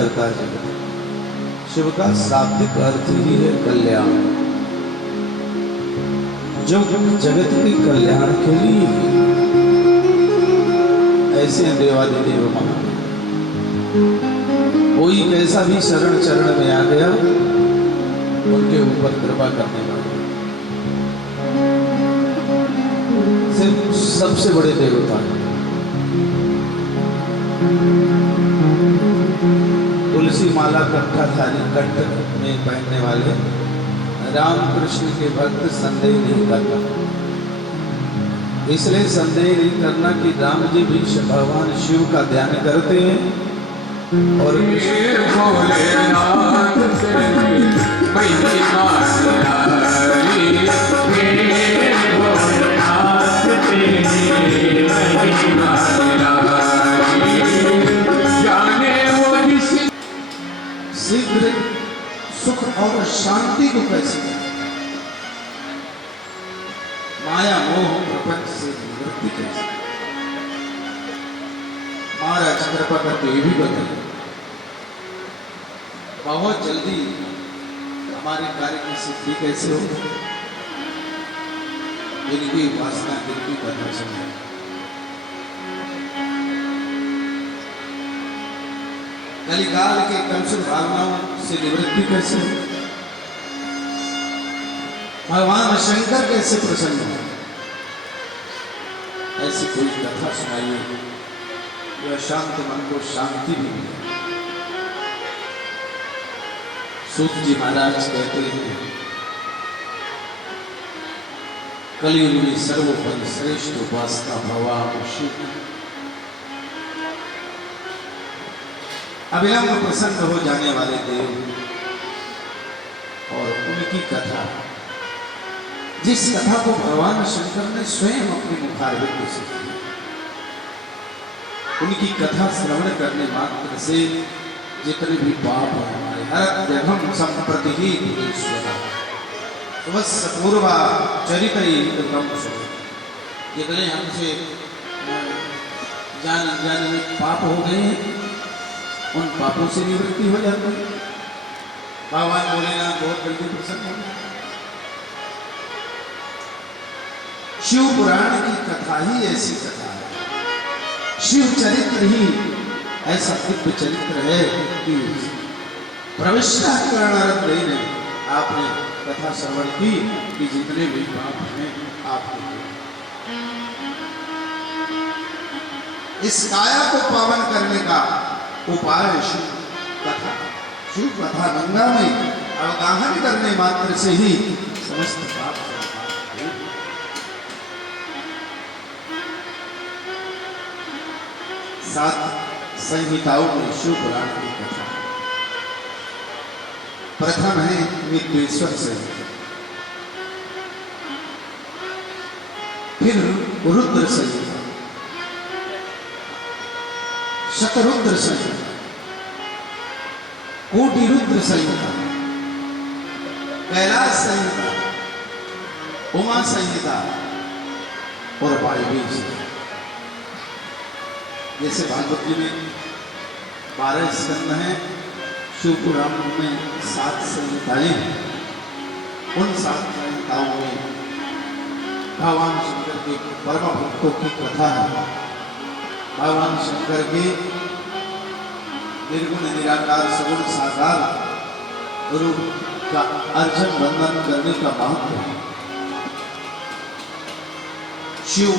करता है जगत। शिव का शाब्दिक अर्थ ही है कल्याण। जो जगत के कल्याण के लिए ऐसे देवादिदेव महान, कोई कैसा भी शरण चरण में आ गया उनके ऊपर कृपा करने वाले सिर्फ सबसे बड़े देवता हैं। तुलसी माला कट्ठा थाली कट्ट में पहनने वाले राम कृष्ण के भक्त संदेह नहीं करता, इसलिए संदेह नहीं करना कि राम जी भी भगवान शिव का ध्यान करते हैं और शीघ्र सुख और शांति को कैसे माया मोह प्रपंच से निवृत्ति कैसे। महाराज कृपा करके ये भी बताइए, बहुत जल्दी हमारे कार्य की सिद्धि कैसे हो, इनकी वासना गिनती करना चाहिए। कलिकाल के कलुषित भावनाओं से निवृत्ति कैसे हो, भगवान शंकर कैसे प्रसन्न हो, ऐसी कोई कथा सुनाइए यह शांत मन को शांति भी मिले। सूत जी महाराज कहते हैं, कलियुग में सर्वोपरि श्रेष्ठ उपासना भगवान शिव। अविलंब प्रसन्न हो जाने वाले देव और उनकी कथा, जिस कथा को भगवान शंकर ने स्वयं अपने मुखारविंद से की, उनकी कथा श्रवण करने मात्र से जितने भी पाप हैं हमारे हर जगम संप्रति ही पूर्वा चरित जितने हमसे जान अनजान में पाप हो गए हैं उन पापों से निवृत्ति हो जाती है। भगवान भोलेनाथ बहुत जल्दी प्रसन्न हो गए। शिव पुराण की कथा ही ऐसी कथा है, शिव चरित्र ही ऐसा दिव्य चरित्र है कि प्रविष्टा करणारत ने आपने कथा श्रवण की कि जितने भी पाप हैं आपने इस काया को पावन करने का उपाय शिव कथा। शिव कथा गंगा में अवगाहन करने मात्र से ही समस्त पाप सात संहिताओं में शिव पुराण की कथा। प्रथम है विद्वेश्वर संहिता, फिर रुद्र संहिता, शतरुद्र संहिता, कोटि रुद्र संहिता, कैलाश संहिता, उमा संहिता और वायवी संहिता। जैसे भागवत जी में 12 स्कंद हैं, शिव पुराण में 7 संहिताएं हैं। उन 7 संहिताओं में भगवान शंकर के परम भक्तों की कथा है। भगवान शंकर के निर्गुण निराकार सगुण साकार रूप का अर्चन वंदन करने का महत्व है। शिव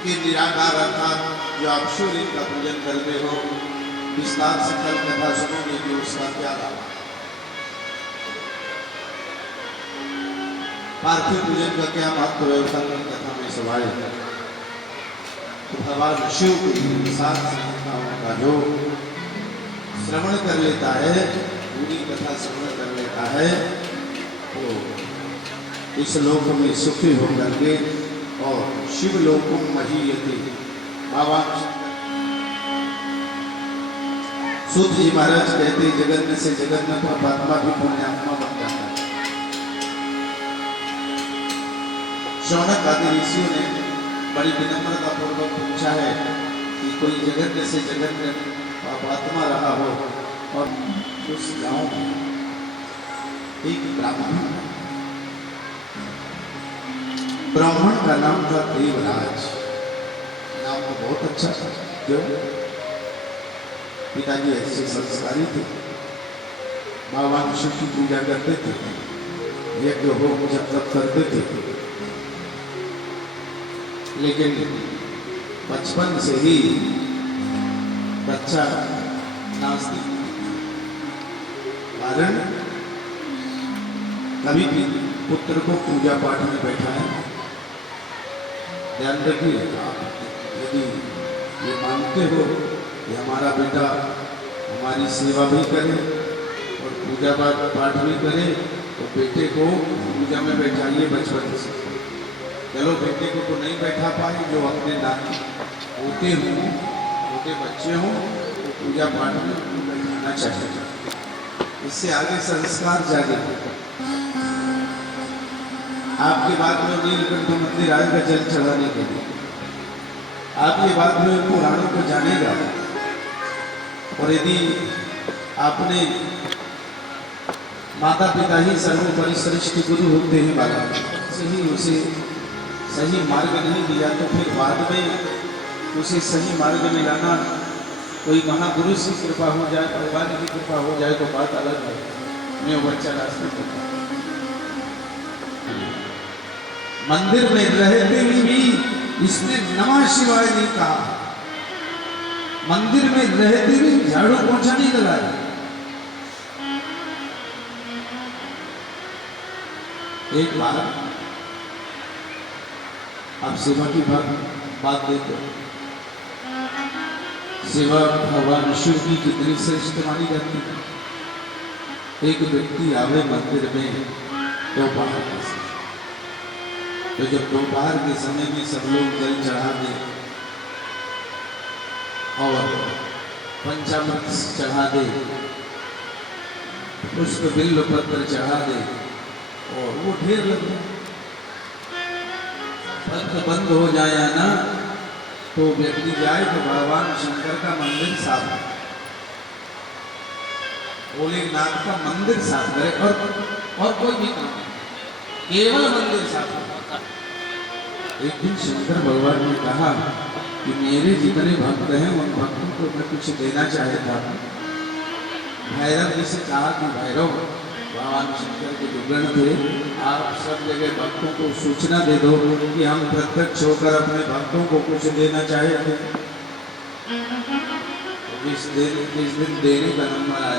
के निराकार अर्थात जो आप सूर्य का पूजन करते हो, विस्तार से कल कथा सुनोगे कि उसका क्या लाभ। पार्थिव पूजन का क्या महत्व है कल कथा में सवाल है। तो भगवान शिव की 7 संहिताओं का जो श्रवण कर लेता है, पूरी कथा श्रवण कर लेता है, तो इस लोक में सुखी होकर के और शिव लोकों महीयते भगवान सूत जी महाराज कहते जगन्य से जगन्य परमात्मा भी पुण्यात्मा बन जाता है। शौनक आदि ऋषियों ने बड़ी विनम्रता पूर्वक पूछा है कि कोई जगन्य से जगन्य परमात्मा रहा हो और उस गांव में एक ब्राह्मण का नाम था देवराज। नाम तो बहुत अच्छा था, क्यों? पिताजी ऐसे संस्कारी थे, भगवान शिव की पूजा करते थे, यज्ञ होम जब तक करते थे। लेकिन बचपन से ही बच्चा नास्तिक, कारण कभी भी पुत्र को पूजा पाठ में बैठाया। ध्यान रखिए, यदि ये मानते हो कि हमारा बेटा हमारी सेवा भी करे और पूजा पाठ भी करे, तो बेटे को पूजा में बैठाइए बचपन से। चलो बेटे को तो नहीं बैठा पाए, जो अपने नाती होते हों, छोटे बच्चे हों, तो पूजा पाठ में बैठाना चाहिए, इससे आगे संस्कार जागे। आपके बाद में नीलकंठ मंदिर आएगा जल चढ़ाने के लिए, आपके बाद में पुराणों को जानेगा। और यदि आपने माता पिता ही सर्वोपरि श्रेष्ठ गुरु होते हैं, बाला से ही उसे सही मार्ग नहीं दिया, तो फिर बाद में उसे सही मार्ग में लाना, कोई महापुरुष की कृपा हो जाए, भगवान की कृपा हो जाए, तो बात अलग है। मैं बच्चा रास्ते पर मंदिर में रहते हुए भी इसने नमः शिवाय नहीं कहा, मंदिर में रहते हुए झाड़ू पोंछा नहीं लगाया। एक बार आप सेवा की बात देखो, सेवा भगवान शिव की कितनी श्रेष्ठ मानी जाती है। एक व्यक्ति आवे मंदिर में दोपहर के समय, तो जब दोपहर के समय में सब लोग जल चढ़ा दे और पंचामृत चढ़ा दे, पुष्प बिल्व पत्र चढ़ा दे, और वो ढेर लगे, बंद हो जाए ना, तो व्यक्ति जाए तो भगवान शंकर का मंदिर साफ है, भोलेनाथ का मंदिर साफ करे, और कोई भी काम नहीं, केवल मंदिर साफ है। एक दिन शंकर भगवान ने कहा कि मेरे जितने भक्त हैं उन भक्तों को मैं कुछ देना चाहता हूँ। भैरव जी से कहा कि भैरव, भगवान शंकर के जो गण थे, आप सब जगह भक्तों को सूचना दे दो कि हम प्रत्यक्ष होकर अपने भक्तों को कुछ देना चाहते हैं। इस दिन देने का नंबर आया।